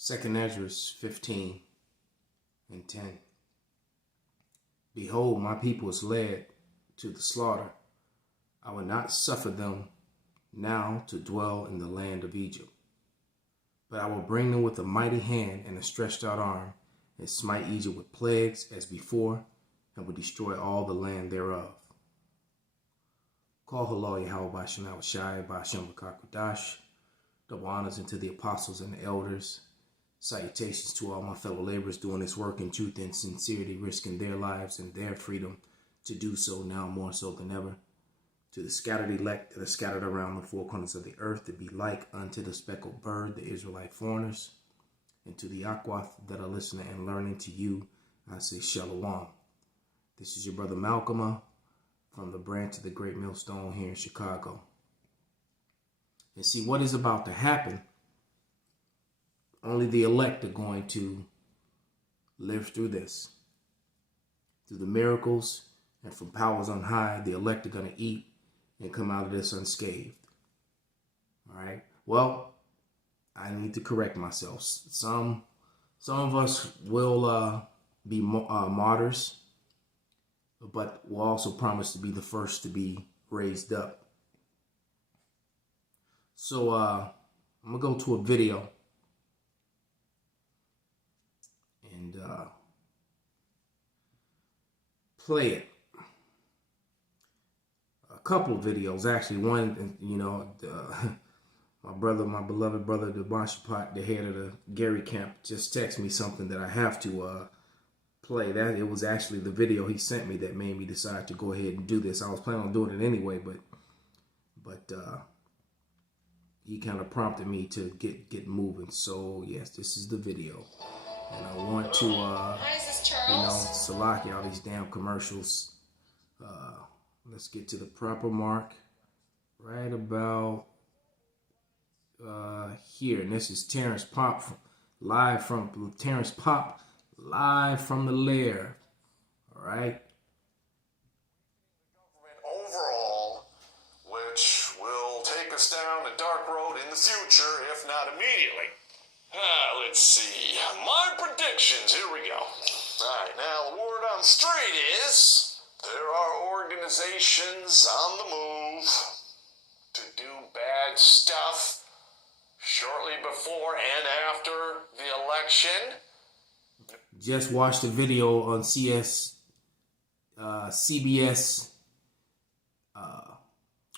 2 Ezra 15 and 10. Behold, my people is led to the slaughter. I will not suffer them now to dwell in the land of Egypt. But I will bring them with a mighty hand and a stretched out arm, and smite Egypt with plagues as before, and will destroy all the land thereof. Call halal Yahweh Bashem Awashai Bashem Bakakudash. Double honors unto the apostles and the elders. Salutations to all my fellow laborers doing this work in truth and sincerity, risking their lives and their freedom to do so now more so than ever. To the scattered elect that are scattered around the four corners of the earth, to be like unto the speckled bird, the Israelite foreigners. And to the Akwath that are listening and learning, to you, I say Shalom. This is your brother malchaamah from the branch of the Great Millstone here in Chicago. And see what is about to happen. Only the elect are going to live through this. Through the miracles and from powers on high, the elect are going to eat and come out of this unscathed. All right. Well, I need to correct myself. Some of us will be martyrs, but we'll also promise to be the first to be raised up. So I'm gonna go to a video and play it. A couple of videos, actually. One, my beloved brother, the Bashapat, the head of the Gary camp, just texted me something that I have to play. That it was actually the video he sent me that made me decide to go ahead and do this. I was planning on doing it anyway, but he kind of prompted me to get moving. So yes, this is the video, and I want to Salaki, all these damn commercials. Let's get to the proper mark right about here. And this is Terrence Pop live from the lair. All right. Overall, which will take us down a dark road in the future, if not immediately. Let's see. My predictions. Here we go. All right. Now, the word on the street is there are organizations on the move to do bad stuff shortly before and after the election. Just watched a video on CBS,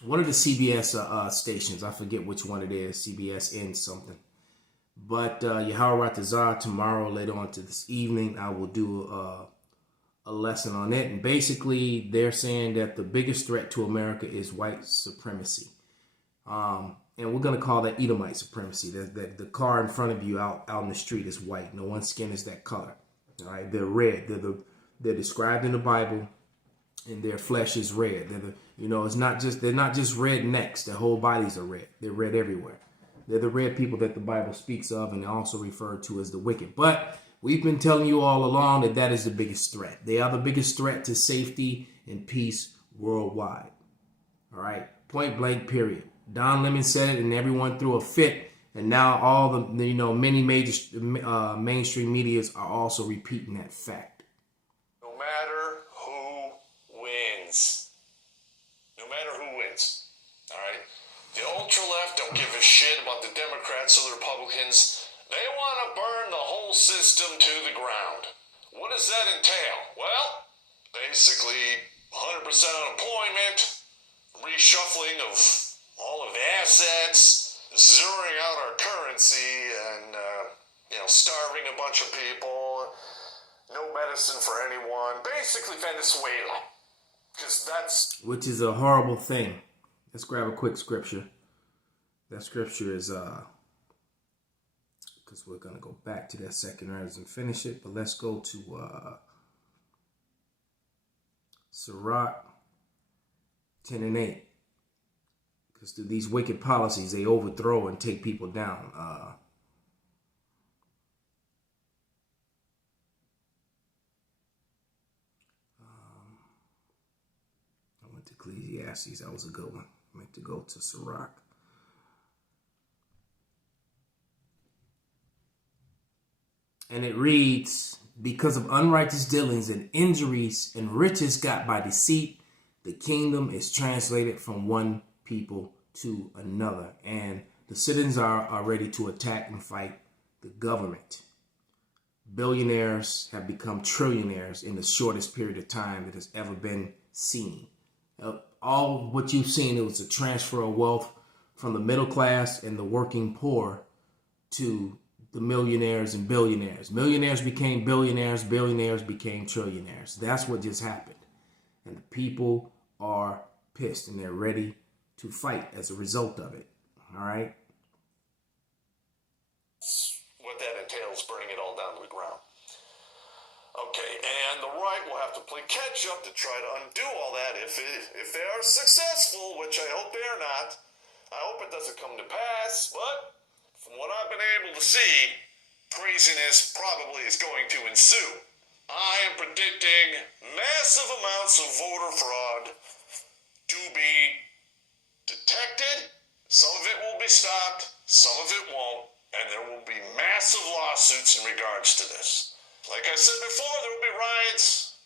one of the CBS stations. I forget which one it is, CBS N something. But Yahweh Ratazar, tomorrow, later on to this evening, I will do a lesson on it. And basically, they're saying that the biggest threat to America is white supremacy. And we're going to call that Edomite supremacy. That the car in front of you out in the street is white. No one's skin is that color. All right, they're red. They're described in the Bible, and their flesh is red. They're not just rednecks. Their whole bodies are red. They're red everywhere. They're the red people that the Bible speaks of, and also referred to as the wicked. But we've been telling you all along that is the biggest threat. They are the biggest threat to safety and peace worldwide. All right, point blank, period. Don Lemon said it, and everyone threw a fit. And now all the many major mainstream medias are also repeating that fact. No matter who wins. No matter who wins. All right? The ultra-left don't give a shit about the Democrats or the Republicans. They want to burn the whole system to the ground. What does that entail? Well, basically 100% unemployment, reshuffling of all of the assets, zeroing out our currency, and starving a bunch of people, no medicine for anyone, basically Venezuela, which is a horrible thing. Let's grab a quick scripture. That scripture is because we're gonna go back to that 2 Ezra and finish it, but let's go to Sirach 10 and 8. Because through these wicked policies, they overthrow and take people down. I went to Ecclesiastes. That was a good one. I meant to go to Sirach. and it reads, because of unrighteous dealings and injuries and riches got by deceit, the kingdom is translated from one people to another. And the citizens are ready to attack and fight the government. Billionaires have become trillionaires in the shortest period of time that has ever been seen. All what you've seen, it was a transfer of wealth from the middle class and the working poor to the millionaires and billionaires. Millionaires became billionaires, billionaires became trillionaires. That's what just happened. And the people are pissed and they're ready to fight as a result of it. All right? What that entails, burning it all down to the ground. Okay, and the right will have to play catch up to try to undo all that if they are successful, which I hope they are not. I hope it doesn't come to pass, but from what I've been able to see, craziness probably is going to ensue. I am predicting massive amounts of voter fraud to be detected. Some of it will be stopped, some of it won't, and there will be massive lawsuits in regards to this. Like I said before, there will be riots,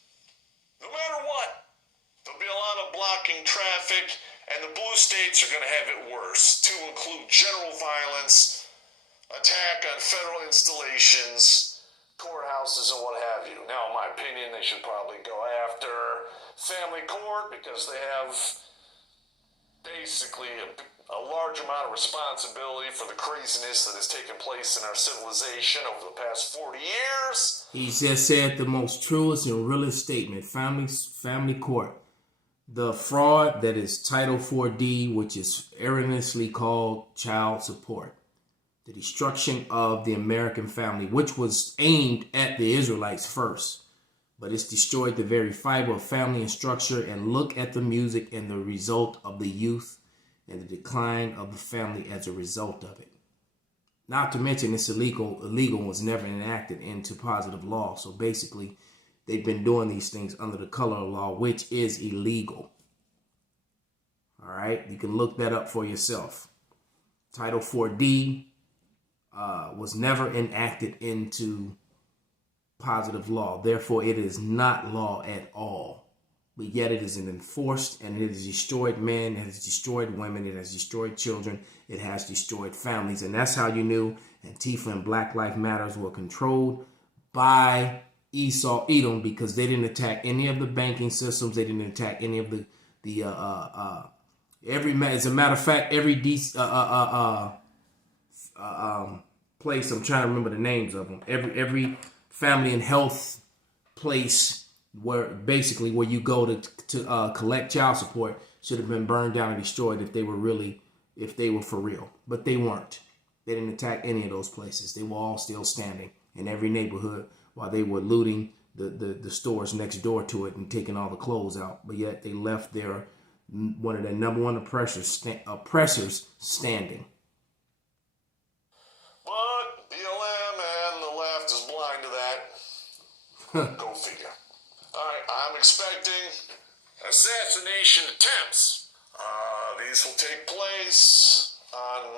no matter what. There'll be a lot of blocking traffic, and the blue states are going to have it worse, to include general violence, attack on federal installations, courthouses, and what have you. Now, in my opinion, they should probably go after family court because they have basically a large amount of responsibility for the craziness that has taken place in our civilization over the past 40 years. He just said the most truest and realest statement. Family court. The fraud that is Title 4D, which is erroneously called child support. The destruction of the American family, which was aimed at the Israelites first. But it's destroyed the very fiber of family and structure. And look at the music and the result of the youth and the decline of the family as a result of it. Not to mention it's illegal was never enacted into positive law. So basically, they've been doing these things under the color of law, which is illegal. All right, you can look that up for yourself. Title 4D was never enacted into positive law. Therefore, it is not law at all. But yet it is enforced, and it has destroyed men, it has destroyed women, it has destroyed children, it has destroyed families. And that's how you knew Antifa and Black Lives Matters were controlled by Esau, Edom, because they didn't attack any of the banking systems. They didn't attack any of as a matter of fact, every place, I'm trying to remember the names of them, every family and health place where you go to collect child support should have been burned down and destroyed if they were for real. But they weren't. They didn't attack any of those places. They were all still standing in every neighborhood while they were looting the stores next door to it and taking all the clothes out. But yet they left one of their number one oppressors standing. But BLM and the left is blind to that. Go figure. All right, I'm expecting assassination attempts. These will take place on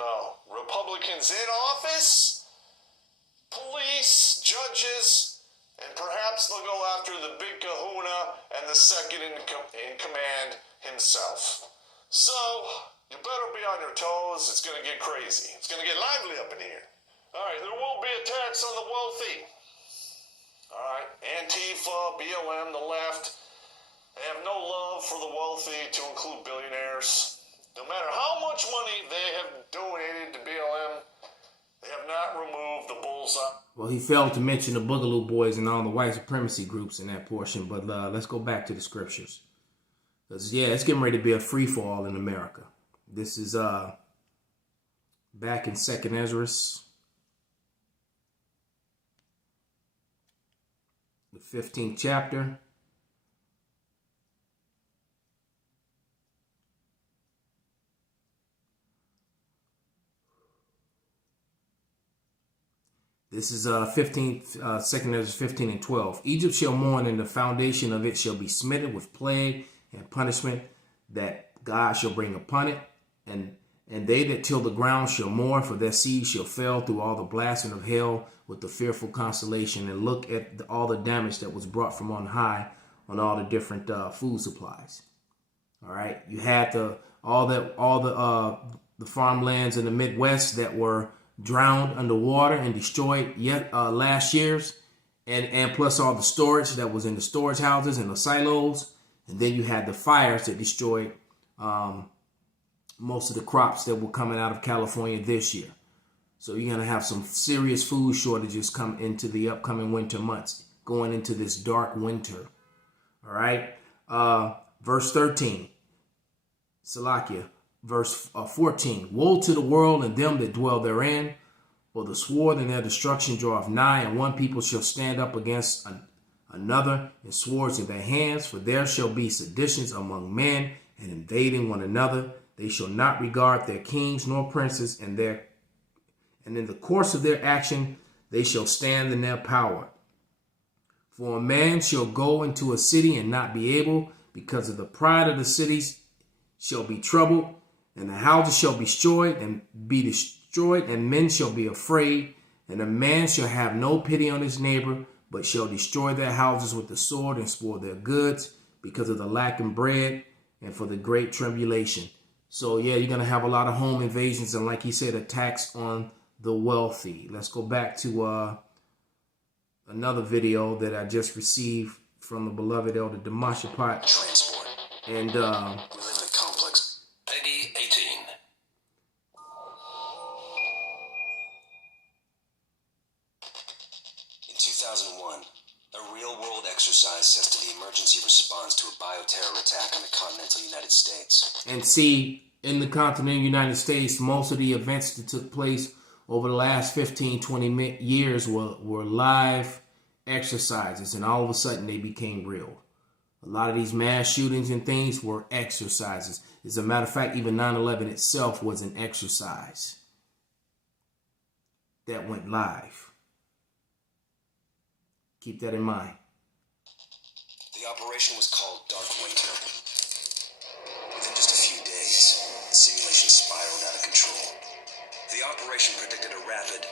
Republicans in office, police, judges, and perhaps they'll go after the big kahuna and the second in command himself. So, you better be on your toes. It's going to get crazy. It's going to get lively up in here. All right, there will be attacks on the wealthy. All right, Antifa, BLM, the left, they have no love for the wealthy, to include billionaires. No matter how much money they have donated to BLM, they have not removed the bullseye. Well, he failed to mention the Boogaloo Boys and all the white supremacy groups in that portion, but let's go back to the scriptures. Because, it's getting ready to be a free-for-all in America. This is back in 2nd Ezra, the 15th chapter. This is 2nd Ezra 15 and 12. Egypt shall mourn, and the foundation of it shall be smitten with plague and punishment that God shall bring upon it, and And they that till the ground shall mourn, for their seed shall fail through all the blasting of hell with the fearful constellation. And look at all the damage that was brought from on high on all the different food supplies. All right, you had all the farmlands in the Midwest that were drowned underwater and destroyed last year's, and plus all the storage that was in the storage houses and the silos. And then you had the fires that destroyed most of the crops that were coming out of California this year. So you're going to have some serious food shortages come into the upcoming winter months, going into this dark winter. All right. Verse 13. Salakia. Verse 14. Woe to the world and them that dwell therein, for the sword and their destruction draweth nigh, and one people shall stand up against another, and swords in their hands, for there shall be seditions among men, and invading one another. They shall not regard their kings nor princes, and in the course of their action they shall stand in their power. For a man shall go into a city and not be able, because of the pride of the cities shall be troubled, and the houses shall be destroyed, and men shall be afraid, and a man shall have no pity on his neighbor, but shall destroy their houses with the sword and spoil their goods, because of the lack of bread and for the great tribulation. So yeah, you're going to have a lot of home invasions and, like he said, attacks on the wealthy. Let's go back to another video that I just received from the beloved Elder Demashapot. Transport. And We live in a complex. Peggy 18. In 2001, a real-world exercise tested the emergency response to a bioterror attack on the continental United States. And see, in the continental United States, most of the events that took place over the last 15, 20 years were live exercises, and all of a sudden they became real. A lot of these mass shootings and things were exercises. As a matter of fact, even 9/11 itself was an exercise that went live. Keep that in mind. The operation was called Dark Winter. Within just a few days, the simulation spiraled out of control. The operation predicted a rapid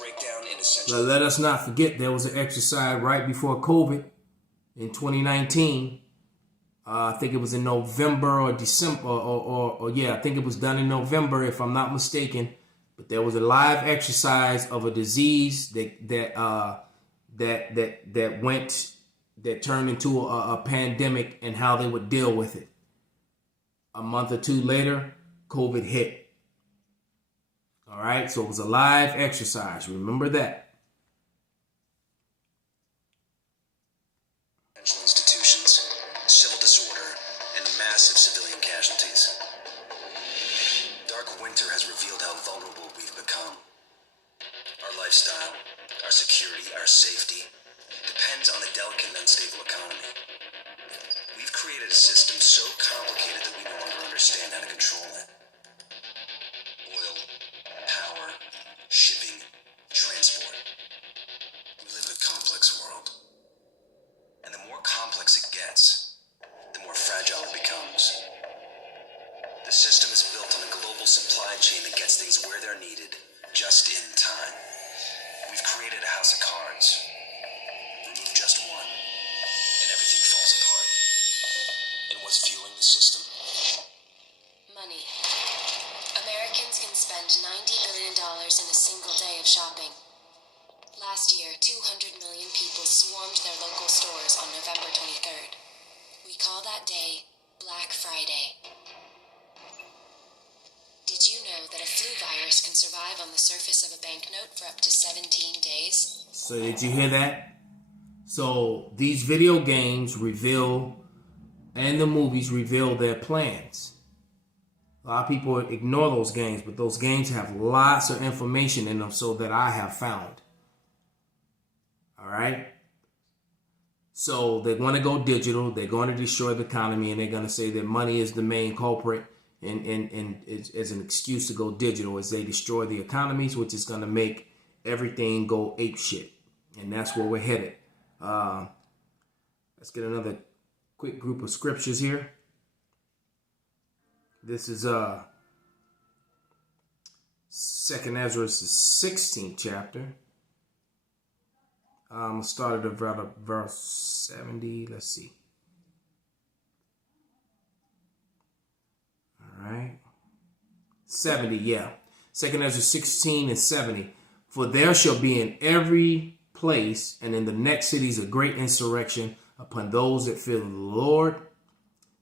breakdown in essential... But let us not forget there was an exercise right before COVID in 2019. I think it was in November or December, or I think it was done in November, if I'm not mistaken. But there was a live exercise of a disease that turned into a pandemic and how they would deal with it. A month or two later, COVID hit. All right, so it was a live exercise. Remember that. Institutions, civil disorder, and massive civilian casualties. Dark Winter has revealed how vulnerable we've become. Our lifestyle, our security, our safety depends on a delicate and unstable economy. We've created a system so complicated that we no longer understand how to control it. Oil, power, shipping, transport. We live in a complex world. And the more complex it gets, the more fragile it becomes. The system is built on a global supply chain that gets things where they're needed, just in time. We've created a house of cards. Remove just one, and everything falls apart. And what's fueling the system? Money. Americans can spend $90 billion in a single day of shopping. Last year, 200 million people swarmed their local stores on November 23rd. We call that day Black Friday. Did you know that a flu virus can survive on the surface of a banknote for up to 17 days? So did you hear that? So these video games reveal, and the movies reveal their plans. A lot of people ignore those games, but those games have lots of information in them, so that I have found. All right? So they're going to go digital. They're going to destroy the economy, and they're going to say that money is the main culprit, and as an excuse to go digital, as they destroy the economies, which is going to make everything go ape shit. And that's where we're headed. Let's get another quick group of scriptures here. This is Second Ezra is the 16th chapter. Started at verse 70. Let's see. All right. 70, yeah. Second Ezra 16 and 70. For there shall be in every place and in the next cities a great insurrection upon those that fear the Lord.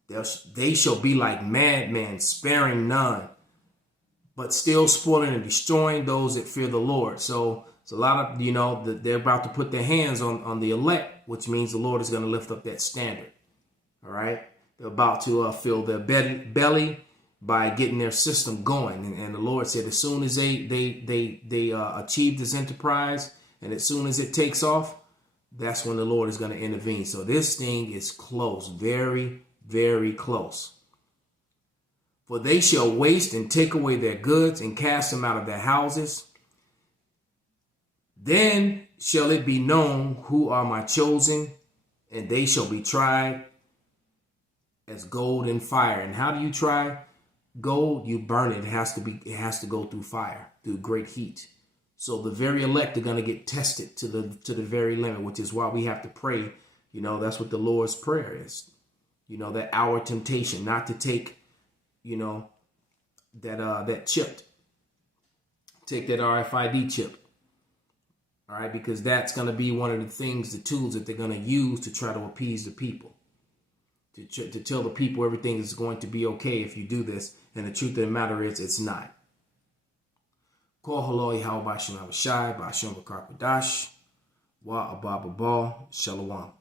They shall be like madmen, sparing none, but still spoiling and destroying those that fear the Lord. So it's a lot of, they're about to put their hands on the elect, which means the Lord is going to lift up that standard. All right. They're about to fill their belly by getting their system going. And the Lord said, as soon as they achieve this enterprise and as soon as it takes off, that's when the Lord is going to intervene. So this thing is close, very, very close. For they shall waste and take away their goods and cast them out of their houses. Then shall it be known who are my chosen, and they shall be tried as gold in fire. And how do you try gold? You burn it. It has to go through fire, through great heat. So the very elect are going to get tested to the very limit, which is why we have to pray. That's what the Lord's Prayer is. That our temptation, not to take, that chip. Take that RFID chip. All right, because that's going to be one of the things, the tools that they're going to use to try to appease the people. To tell the people everything is going to be okay if you do this. And the truth of the matter is, it's not. Kol haloi how bashim avashai bashim v'karpadash wa abababal shalom.